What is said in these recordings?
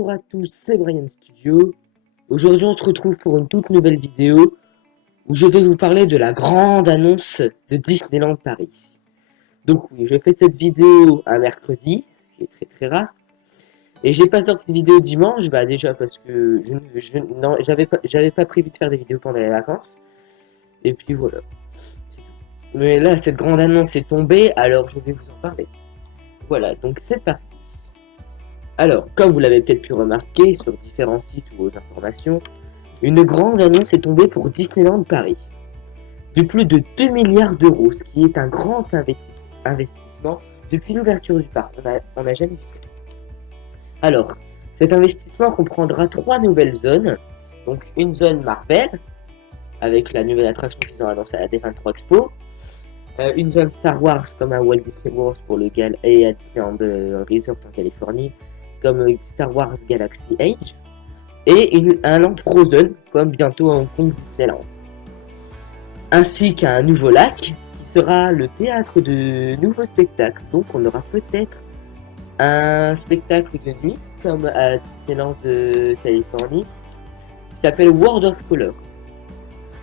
Bonjour à tous, c'est Brian Studio. Aujourd'hui, on se retrouve pour une toute nouvelle vidéo où je vais vous parler de la grande annonce de Disneyland Paris. Donc oui, je fais cette vidéo un mercredi, ce qui est très très rare. Et j'ai pas sorti de vidéo dimanche, déjà parce que non, j'avais pas prévu de faire des vidéos pendant les vacances. Et puis voilà, c'est tout. Mais là, cette grande annonce est tombée, alors je vais vous en parler. Voilà, donc c'est parti. Alors, comme vous l'avez peut-être pu remarquer sur différents sites ou aux informations, une grande annonce est tombée pour Disneyland Paris, de plus de 2 milliards d'euros, ce qui est un grand investissement depuis l'ouverture du parc. On n'a jamais vu ça. Alors, cet investissement comprendra 3 nouvelles zones, donc une zone Marvel, avec la nouvelle attraction qu'ils ont annoncée à la D23 Expo, une zone Star Wars comme à Walt Disney World et à Disneyland Resort en Californie, comme Star Wars Galaxy Age, et un land Frozen, comme bientôt à Hong Kong Disneyland. Ainsi qu'un nouveau lac, qui sera le théâtre de nouveaux spectacles. Donc on aura peut-être un spectacle de nuit, comme à Disneyland de Californie, qui s'appelle World of Color.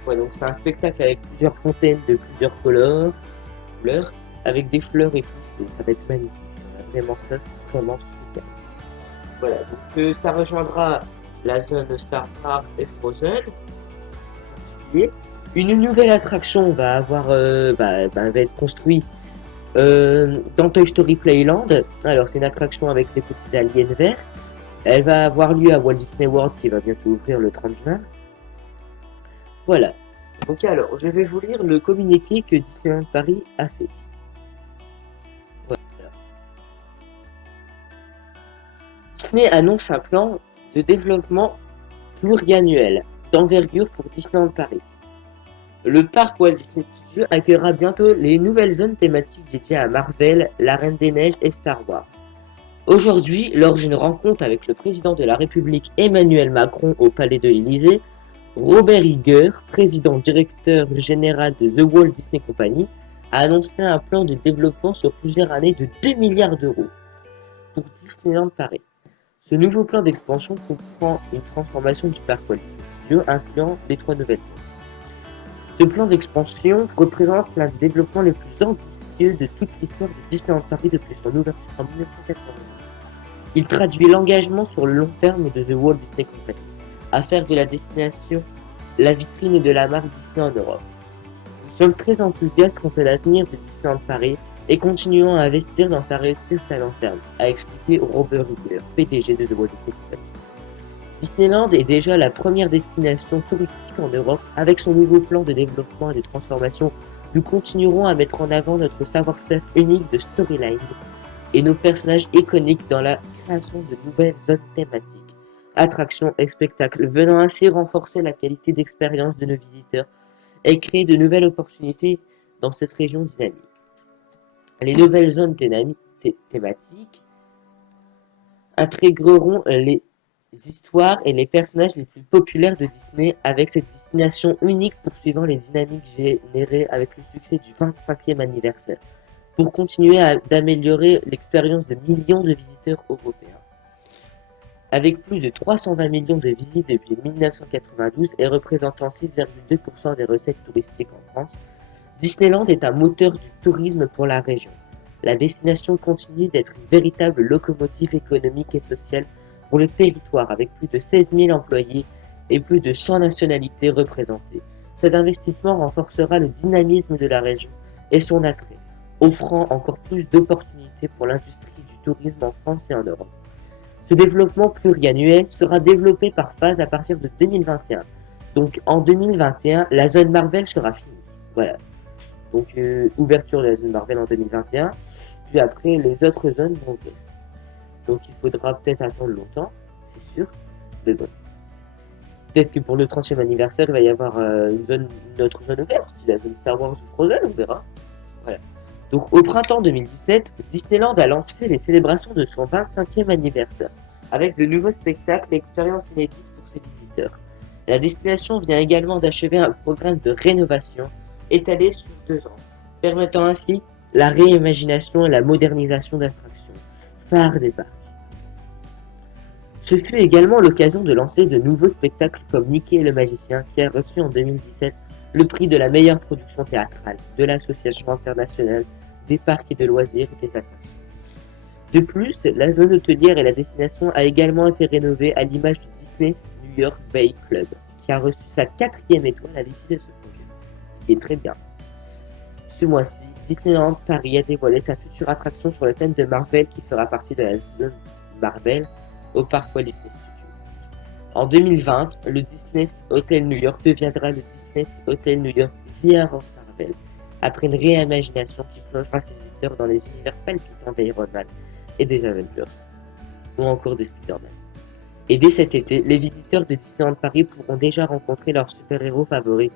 Ouais, donc c'est un spectacle avec plusieurs fontaines de plusieurs couleurs, avec des fleurs et tout, ça va être magnifique. Ça va vraiment ça, c'est vraiment super. Voilà, donc ça rejoindra la zone Star Wars et Frozen. Une nouvelle attraction va être construite dans Toy Story Playland. Alors c'est une attraction avec des petits aliens verts. Elle va avoir lieu à Walt Disney World qui va bientôt ouvrir le 30 juin. Voilà. Donc alors, je vais vous lire le communiqué que Disneyland Paris a fait. Voilà. Disney annonce un plan de développement pluriannuel d'envergure pour Disneyland Paris. Le parc Walt Disney Studios accueillera bientôt les nouvelles zones thématiques dédiées à Marvel, la Reine des Neiges et Star Wars. Aujourd'hui, lors d'une rencontre avec le président de la République Emmanuel Macron au Palais de l'Élysée, Robert Iger, président directeur général de The Walt Disney Company, a annoncé un plan de développement sur plusieurs années de 2 milliards d'euros pour Disneyland Paris. Ce nouveau plan d'expansion comprend une transformation du parc Walt Disney Studios incluant les 3 nouvelles zones. Ce plan d'expansion représente l'un des développements les plus ambitieux de toute l'histoire de Disneyland Paris depuis son ouverture en 1989. Il traduit l'engagement sur le long terme de The Walt Disney Company à faire de la destination la vitrine de la marque Disney en Europe. Nous sommes très enthousiastes quant à l'avenir de Disneyland Paris et continuons à investir dans sa réussite à long terme, a expliqué Robert Iger, PDG de The Walt Disney Company. Disneyland est déjà la première destination touristique en Europe. Avec son nouveau plan de développement et de transformation, nous continuerons à mettre en avant notre savoir-faire unique de storyline et nos personnages iconiques dans la création de nouvelles zones thématiques, attractions et spectacles, venant ainsi renforcer la qualité d'expérience de nos visiteurs et créer de nouvelles opportunités dans cette région dynamique. Les nouvelles zones thématiques intégreront les histoires et les personnages les plus populaires de Disney avec cette destination unique poursuivant les dynamiques générées avec le succès du 25e anniversaire pour continuer d'améliorer l'expérience de millions de visiteurs européens. Avec plus de 320 millions de visites depuis 1992 et représentant 6,2% des recettes touristiques en France, Disneyland est un moteur du tourisme pour la région. La destination continue d'être une véritable locomotive économique et sociale pour le territoire avec plus de 16 000 employés et plus de 100 nationalités représentées. Cet investissement renforcera le dynamisme de la région et son attrait, offrant encore plus d'opportunités pour l'industrie du tourisme en France et en Europe. Ce développement pluriannuel sera développé par phase à partir de 2021. Donc en 2021, la zone Marvel sera finie. Voilà. Donc ouverture de la zone Marvel en 2021, puis après les autres zones vont venir. Donc il faudra peut-être attendre longtemps, c'est sûr, mais bon. Peut-être que pour le 30e anniversaire, il va y avoir une autre zone ouverte, la zone Star Wars ou Frozen, on verra. Voilà. Donc au printemps 2017, Disneyland a lancé les célébrations de son 25e anniversaire, avec de nouveaux spectacles et expériences inédites pour ses visiteurs. La destination vient également d'achever un programme de rénovation étalé sur 2 ans, permettant ainsi la réimagination et la modernisation d'attractions, phare des parcs. Ce fut également l'occasion de lancer de nouveaux spectacles comme Mickey et le magicien, qui a reçu en 2017 le prix de la meilleure production théâtrale de l'Association internationale des parcs et de loisirs et des attractions. De plus, la zone hôtelière et la destination a également été rénovée à l'image du Disney New York Bay Club, qui a reçu sa 4e étoile à l'issue de ce projet, ce qui est très bien. Ce mois-ci, Disneyland Paris a dévoilé sa future attraction sur le thème de Marvel qui fera partie de la zone Marvel au parc Walt Disney Studios. En 2020, le Disney Hotel New York deviendra le Disney Hotel New York The Year of Marvel, après une réimagination qui plongera ses visiteurs dans les univers palpitants d'Iron Man et des Avengers, ou encore des Spider-Man. Et dès cet été, les visiteurs de Disneyland Paris pourront déjà rencontrer leurs super-héros favoris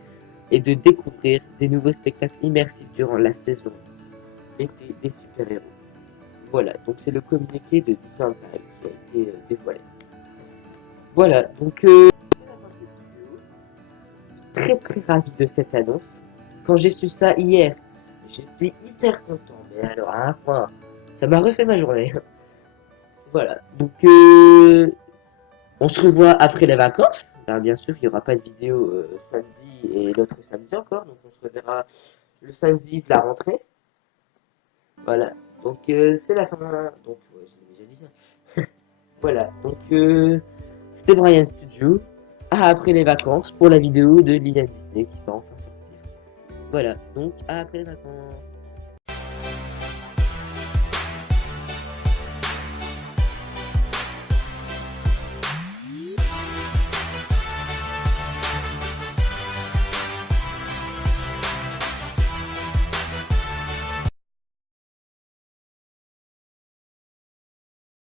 et de découvrir des nouveaux spectacles immersifs durant la saison été des super-héros. Voilà, donc c'est le communiqué de Disneyland Paris qui a été dévoilé. Voilà, donc c'est la fin de cette vidéo. Très ravi de cette annonce. Quand j'ai su ça hier, j'étais hyper content, mais alors à un point, ça m'a refait ma journée. Voilà, donc on se revoit après les vacances. Ben, bien sûr, il n'y aura pas de vidéo samedi et l'autre samedi encore, donc on se reverra le samedi de la rentrée. Voilà, donc c'est la fin. Donc, je l'ai déjà dit ça. Voilà, donc c'était Brian Studio. Après les vacances pour la vidéo de Lilian Disney qui va enfin sortir. Voilà, donc après les vacances.